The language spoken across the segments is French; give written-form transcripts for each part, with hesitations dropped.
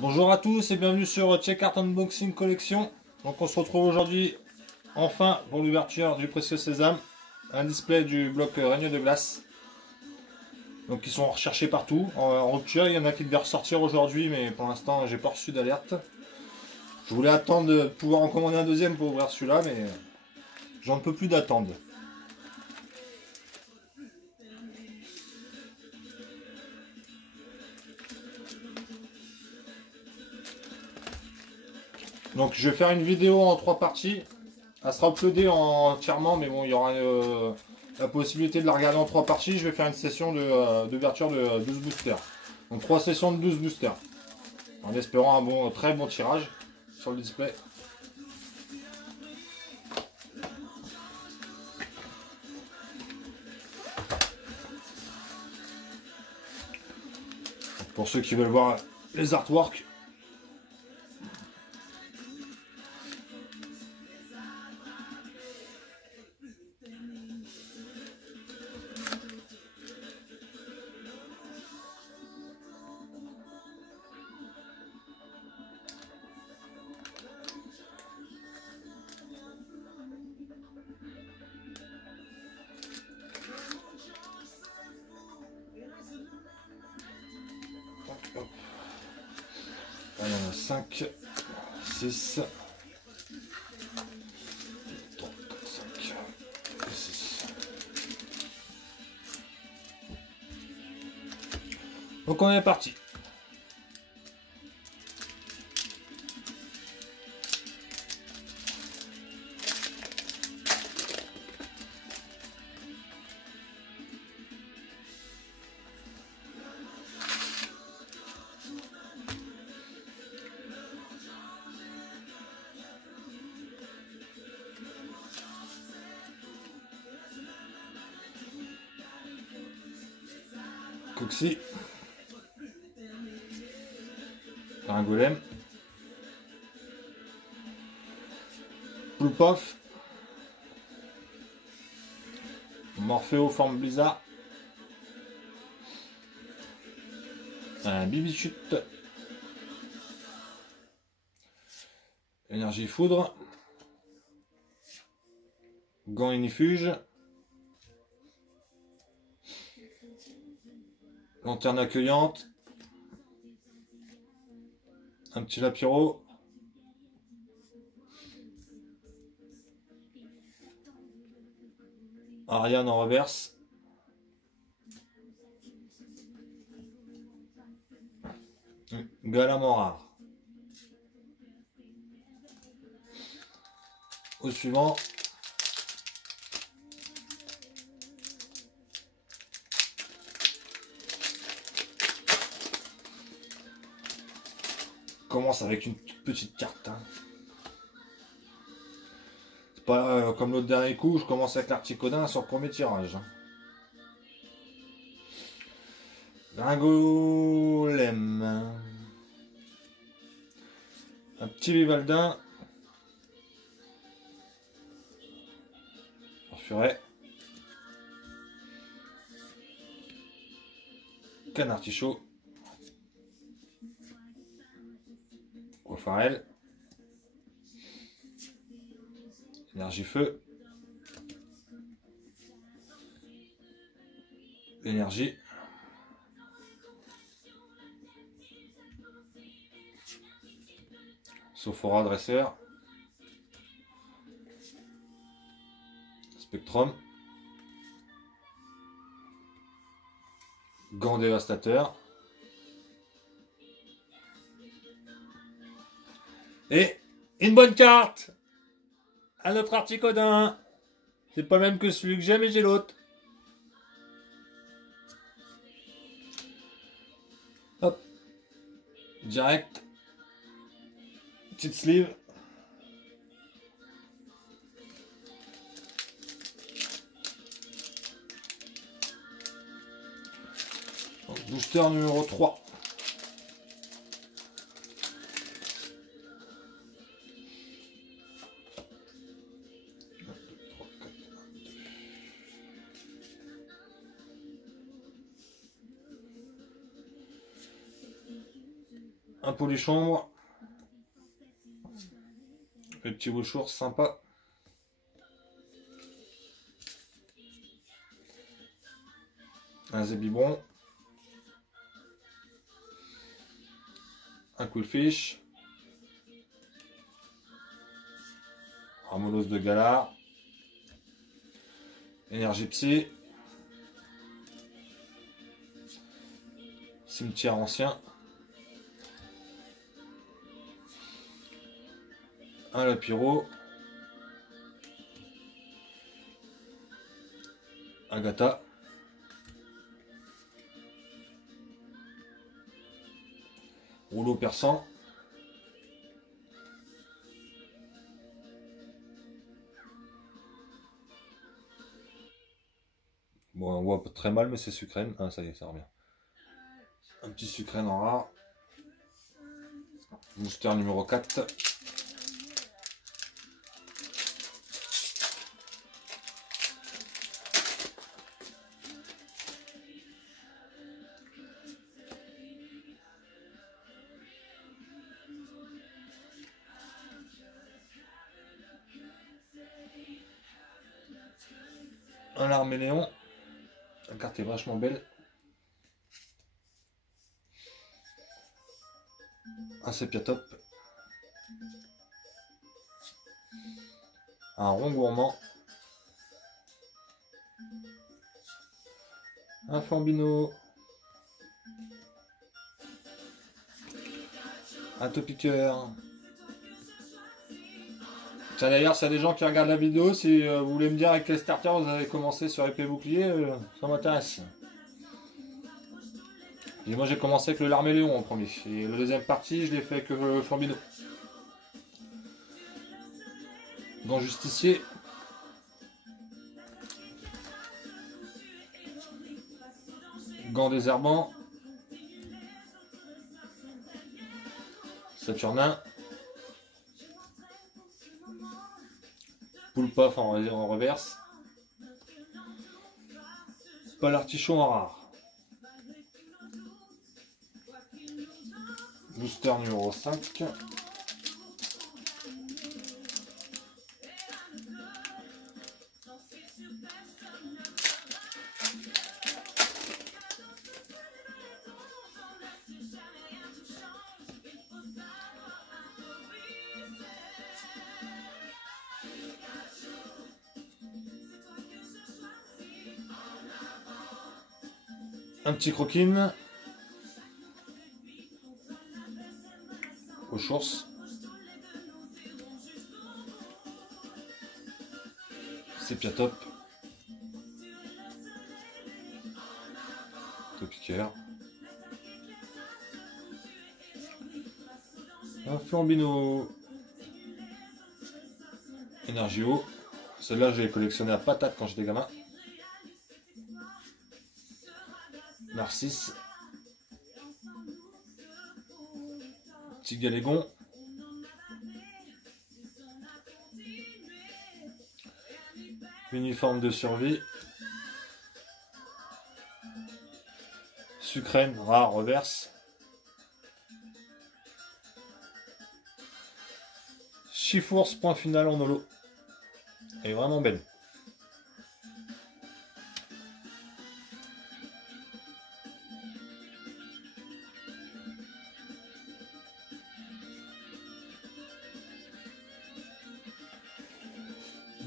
Bonjour à tous et bienvenue sur Check Art Unboxing Collection. Donc on se retrouve aujourd'hui enfin pour l'ouverture du Précieux Sésame, un display du bloc Règne de glace. Donc ils sont recherchés partout, en rupture, il y en a qui devaient ressortir aujourd'hui mais pour l'instant j'ai pas reçu d'alerte. Je voulais attendre de pouvoir en commander un deuxième pour ouvrir celui-là mais j'en peux plus d'attendre. Donc je vais faire une vidéo en 3 parties. Elle sera uploadée entièrement, mais bon, il y aura la possibilité de la regarder en 3 parties. Je vais faire une session d'ouverture de 12 boosters. Donc 3 sessions de 12 boosters. En espérant un très bon tirage sur le display. Pour ceux qui veulent voir les artworks. Là, il y en a 5, 6, 3, 4, 5 et 6. Donc on est parti. Coxy, un golem, Ploupov, Morpheo forme Blizzard, un Bibichute, Énergie Foudre, Gant Inifuge, Lanterne accueillante, un petit Lapiro, Ariane en reverse, Galamorard. Au suivant, commence avec une toute petite carte. Hein. C'est pas comme l'autre dernier coup, je commence avec l'Articodin sur le premier tirage. Hein. Un golem. Un petit Vivaldin. Furet. Canard Tichot. Coifarel. Énergie Feu. Énergie. Sophora Dresseur. Spectrum. Gant Dévastateur. Et une bonne carte à notre Articodin. C'est pas le même que celui que j'ai, mais j'ai l'autre. Hop. Direct. Petite sleeve. Booster numéro 3. Un polichombre. Le petit bouchours sympa. Un zébibron. Un coolfish. Ramolos de Galar. Énergie Psy. Cimetière ancien. Un Lapiro. Agatha. Rouleau perçant. Bon, on voit pas très mal, mais c'est sucrène. Ah, ça y est, ça revient. Un petit sucrène en rare. Booster numéro 4. Un Larméléon. La carte est vachement belle. Un Sépiatop. Un Rond Gourmand. Un Flambino. Un Topiqueur. Tiens, d'ailleurs, s'il y a des gens qui regardent la vidéo, si vous voulez me dire avec quel starter vous avez commencé sur épée bouclier, ça m'intéresse. Et moi j'ai commencé avec le Larméléon en premier. Et la deuxième partie, je l'ai fait avec le Flambino. Gant Justicier. Gant Désherbant. Saturnin. Poulpaf en reverse. Palartichon en rare. Booster numéro 5. Un petit croquine. Aux sources. Sépiatop. Topiqueur. Un Flambino. Énergio. Celle-là, je l'ai collectionné à patate quand j'étais gamin. Narcisse. Petit Galégon. Uniforme de survie. Sucrène, rare, reverse. Chifours, point final en holo. Elle est vraiment belle.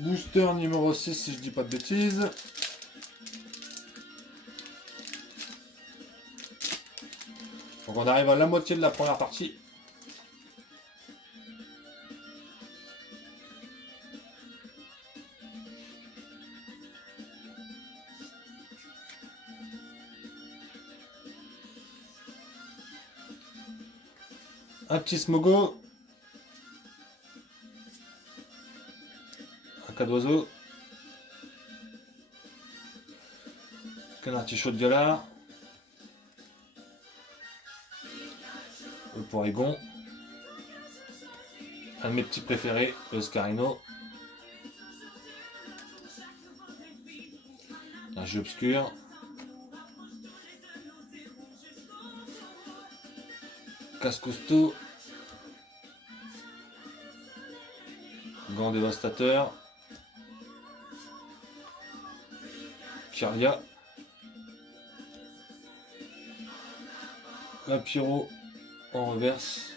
Booster numéro 6 si je dis pas de bêtises. Donc on arrive à la moitié de la première partie. Un petit Smogo. Un cas d'oiseau. Un artichaut de Galar. Le Porygon. Un de mes petits préférés, le Scarino. Un jeu obscur. Casse costaud. Gant dévastateur. Kirlia. La pyro en reverse.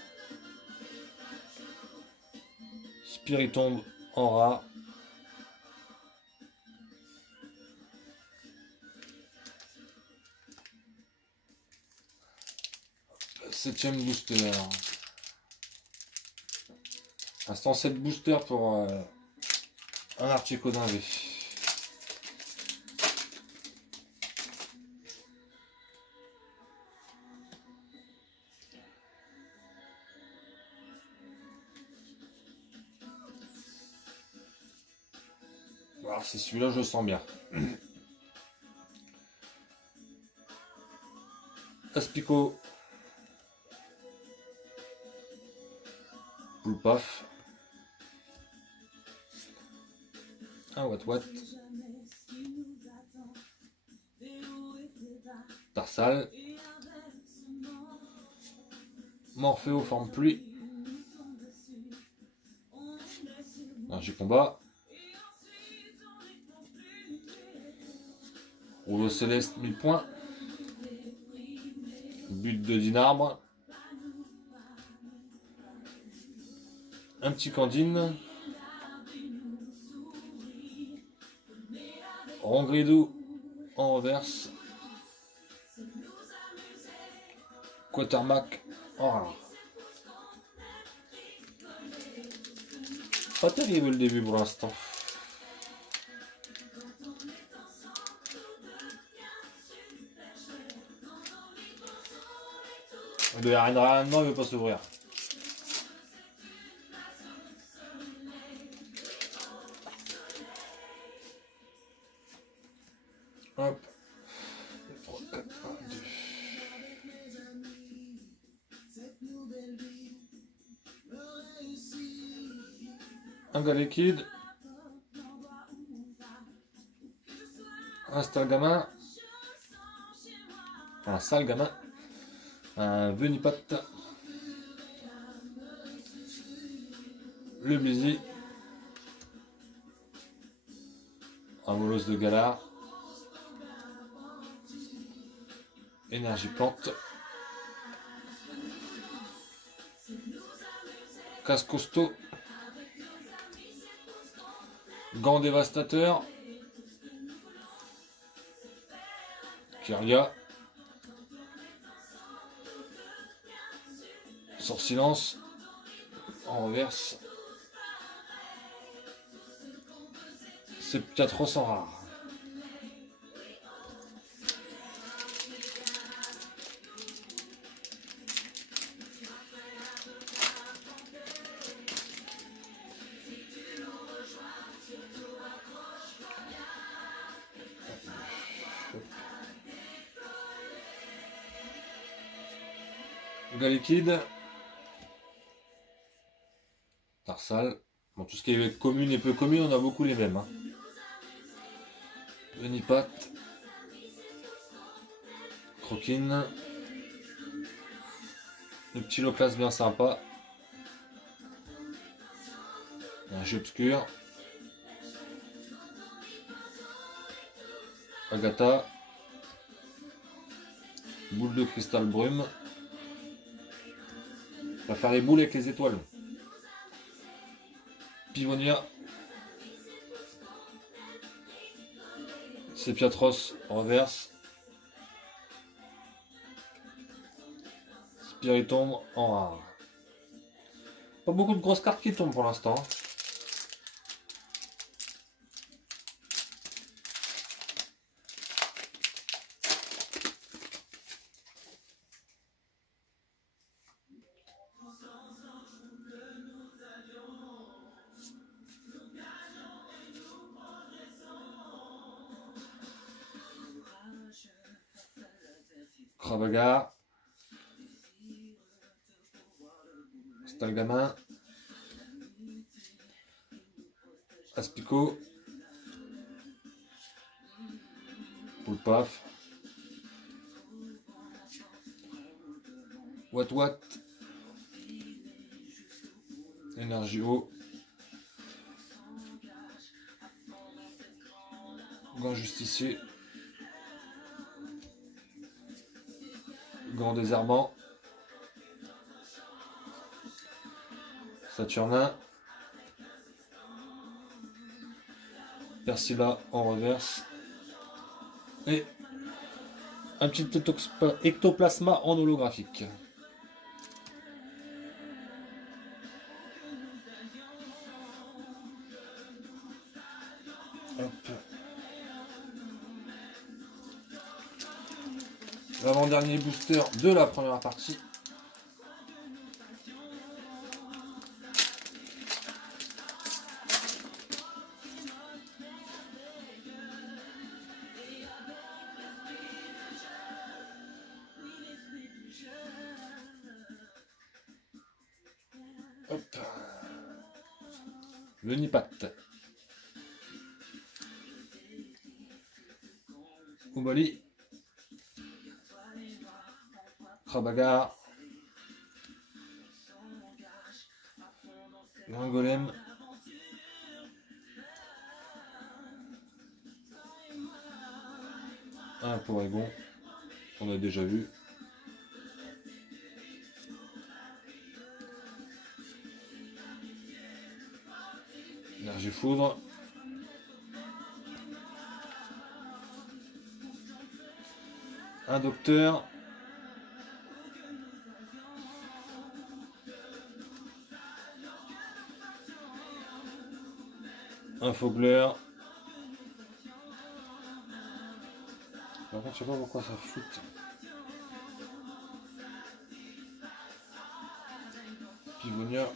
Spiritombe en rat. Septième booster. Instant 7 booster pour un Articodin V. Alors c'est celui-là, je le sens bien. Aspico. Poulpaf. Un What. Tarsal. Morphéo forme pluie. J'ai combat. Rouleau céleste 1000 points. But de Dinarbre. Un petit Candine. Rongridou en reverse. Quatermack en rare. Pas terrible le début pour l'instant. Il doit y avoir rien dedans, il ne veut pas s'ouvrir. Hop. 3, 4, 1, 2. Un gars liquide. Un sale gamin. Un sale gamin. Un Venipat. Le Blizzy. Un molosse de Galar. Énergie plante. Casse costaud. Gant dévastateur. Kirlia. Sort silence. En reverse. C'est peut-être sans rare. Gars liquide. Tarsal. Bon, tout ce qui est commune et peu commune, on a beaucoup les mêmes. Venipat. Croquine. Le petit Loclas bien sympa. Un jeu obscur. Agatha. Boule de cristal brume. On va faire les boules avec les étoiles. Pivonia. Sepiatros reverse. Spiritombe en rare. Pas beaucoup de grosses cartes qui tombent pour l'instant. Kravaga. Stalgamin. Aspico. Poulpaf. What. Énergie haut. Grand justicier. Grand désherbant. Saturnin. Persilla en reverse. Et un petit ectoplasma en holographique. L'avant-dernier booster de la première partie. Hop. Le Nipat. Oubali. Krabagar. Un golem. Un Porygon. On a déjà vu. Énergie foudre. Un docteur. Un Fogler. Par contre, je sais pas pourquoi ça fout. Pivonia.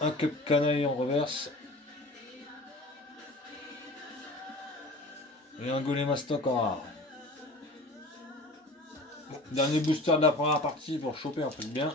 Un Cup Canaille en reverse. Et un Golémastoc en rare. Bon, dernier booster de la première partie pour choper un peu de bien.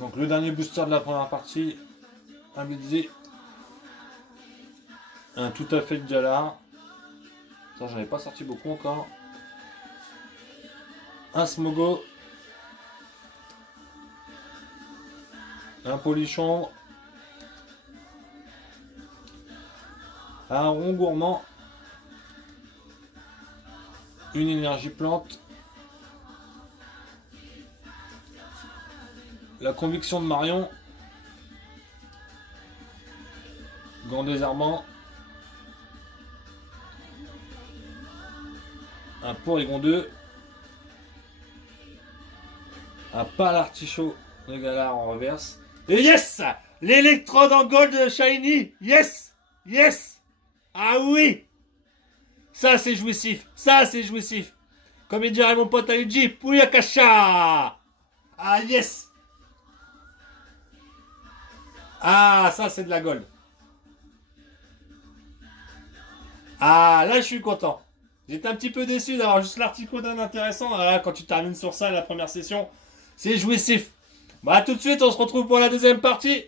Donc le dernier booster de la première partie, un Blitzy, un tout à fait de Galar, ça j'en ai pas sorti beaucoup encore, un Smogo, un Polichon, un Rond Gourmand, une énergie plante, la conviction de Marion, Grand désherbant, un Porygon 2, un pâle artichaut de Galar en reverse, et yes, l'électrode en gold shiny, yes, yes, ah oui, ça c'est jouissif, ça c'est jouissif, comme il dirait mon pote Aïdji, Pouyakacha, ah yes. Ah, ça c'est de la gold. Ah, là je suis content. J'étais un petit peu déçu d'avoir juste l'article d'un intéressant. Là, quand tu termines sur ça la première session, c'est jouissif. Bah tout de suite, on se retrouve pour la deuxième partie.